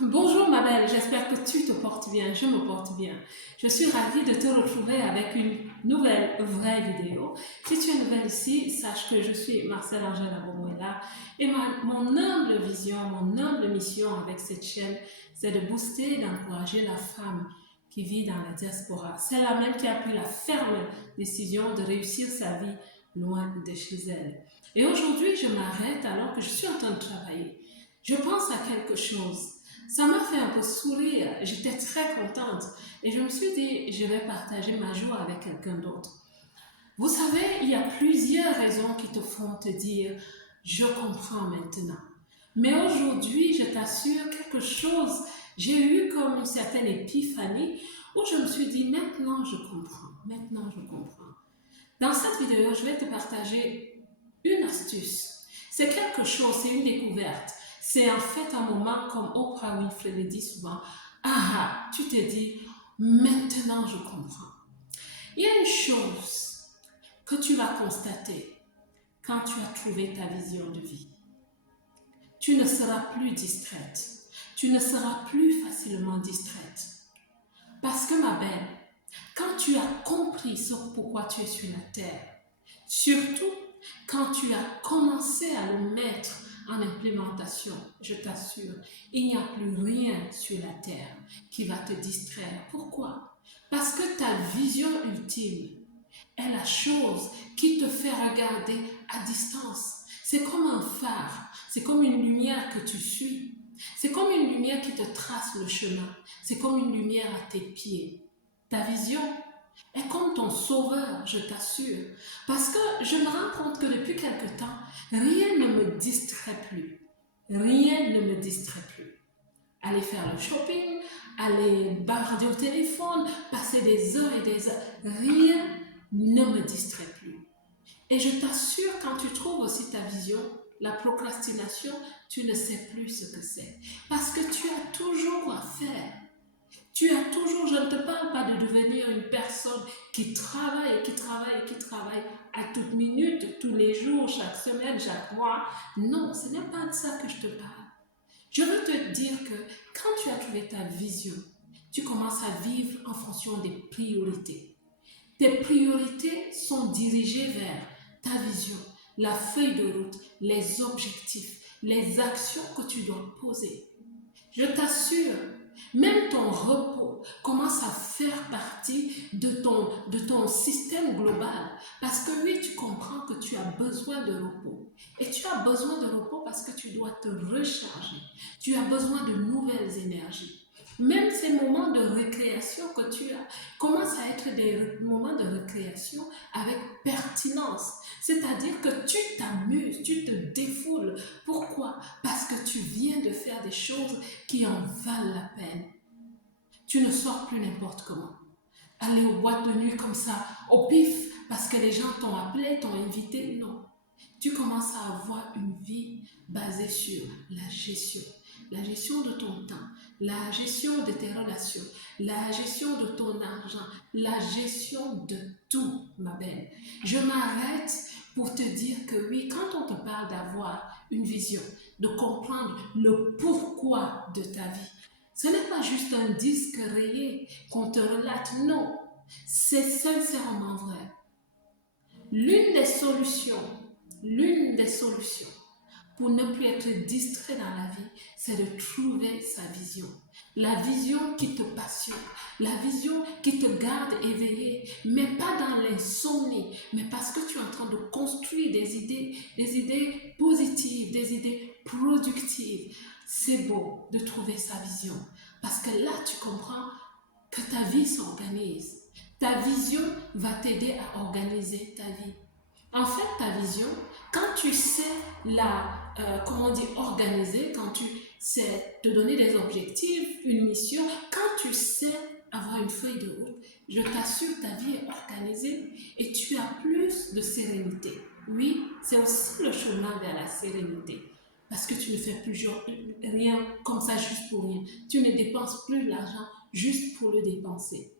Bonjour ma belle, j'espère que tu te portes bien, je me porte bien. Je suis ravie de te retrouver avec une nouvelle vraie vidéo. Si tu es nouvelle ici, sache que je suis Marcel Angèle Abomouela et mon humble vision, mon humble mission avec cette chaîne, c'est de booster et d'encourager la femme qui vit dans la diaspora. C'est la même qui a pris la ferme décision de réussir sa vie loin de chez elle. Et aujourd'hui, je m'arrête alors que je suis en train de travailler. Je pense à quelque chose. Ça m'a fait un peu sourire, j'étais très contente et je me suis dit, je vais partager ma joie avec quelqu'un d'autre. Vous savez, il y a plusieurs raisons qui te font te dire, je comprends maintenant. Mais aujourd'hui, je t'assure quelque chose, j'ai eu comme une certaine épiphanie où je me suis dit, maintenant je comprends, maintenant je comprends. Dans cette vidéo, je vais te partager une astuce. C'est quelque chose, c'est une découverte. C'est en fait un moment comme Oprah Winfrey le dit souvent. Ah, tu te dis, maintenant je comprends. Il y a une chose que tu vas constater quand tu as trouvé ta vision de vie. Tu ne seras plus distraite. Tu ne seras plus facilement distraite. Parce que ma belle, quand tu as compris ce pourquoi tu es sur la terre, surtout quand tu as commencé à le mettre en implémentation, je t'assure, il n'y a plus rien sur la terre qui va te distraire. Pourquoi? Parce que ta vision ultime est la chose qui te fait regarder à distance. C'est comme un phare, c'est comme une lumière que tu suis. C'est comme une lumière qui te trace le chemin. C'est comme une lumière à tes pieds. Ta vision est comme ton sauveur, je t'assure. Parce que je me rends compte que depuis quelque temps, rien ne me distrait plus. Rien ne me distrait plus. Aller faire le shopping, aller bavarder au téléphone, passer des heures et des heures, rien ne me distrait plus. Et je t'assure, quand tu trouves aussi ta vision, la procrastination, tu ne sais plus ce que c'est. Parce que tu as toujours à faire. Tu as toujours, je ne te parle pas de devenir une personne qui travaille, qui travaille, qui travaille à toute minute, tous les jours, chaque semaine, chaque mois. Non, ce n'est pas de ça que je te parle. Je veux te dire que quand tu as trouvé ta vision, tu commences à vivre en fonction des priorités. Tes priorités sont dirigées vers ta vision, la feuille de route, les objectifs, les actions que tu dois poser. Je t'assure, même ton repos commence à faire partie de ton système global. Parce que oui, tu comprends que tu as besoin de repos. Et tu as besoin de repos parce que tu dois te recharger. Tu as besoin de nouvelles énergies. Même ces moments de récréation que tu as commencent à être des moments de récréation avec pertinence. C'est-à-dire que tu t'amuses, tu te défoules. Pourquoi? Parce que tu viens de faire des choses qui en valent la peine. Tu ne sors plus n'importe comment. Aller aux boîtes de nuit comme ça, au pif, parce que les gens t'ont appelé, t'ont invité, non. Tu commences à avoir une vie basée sur la gestion. La gestion de ton temps, la gestion de tes relations, la gestion de ton argent, la gestion de tout, ma belle. Je m'arrête pour te dire que oui, quand on te parle d'avoir une vision, de comprendre le pourquoi de ta vie, ce n'est pas juste un disque rayé qu'on te relate, non, c'est sincèrement vrai. L'une des solutions, l'une des solutions pour ne plus être distrait dans la vie, c'est de trouver sa vision. La vision qui te passionne, la vision qui te garde éveillé, mais pas dans l'insomnie, mais parce que tu es en train de construire des idées positives, des idées productives. C'est beau de trouver sa vision, parce que là, tu comprends que ta vie s'organise. Ta vision va t'aider à organiser ta vie. En fait, ta vision, quand tu sais organiser, quand tu sais te donner des objectifs, une mission, quand tu sais avoir une feuille de route, je t'assure, ta vie est organisée et tu as plus de sérénité. Oui, c'est aussi le chemin vers la sérénité. Parce que tu ne fais plus rien comme ça juste pour rien. Tu ne dépenses plus l'argent juste pour le dépenser.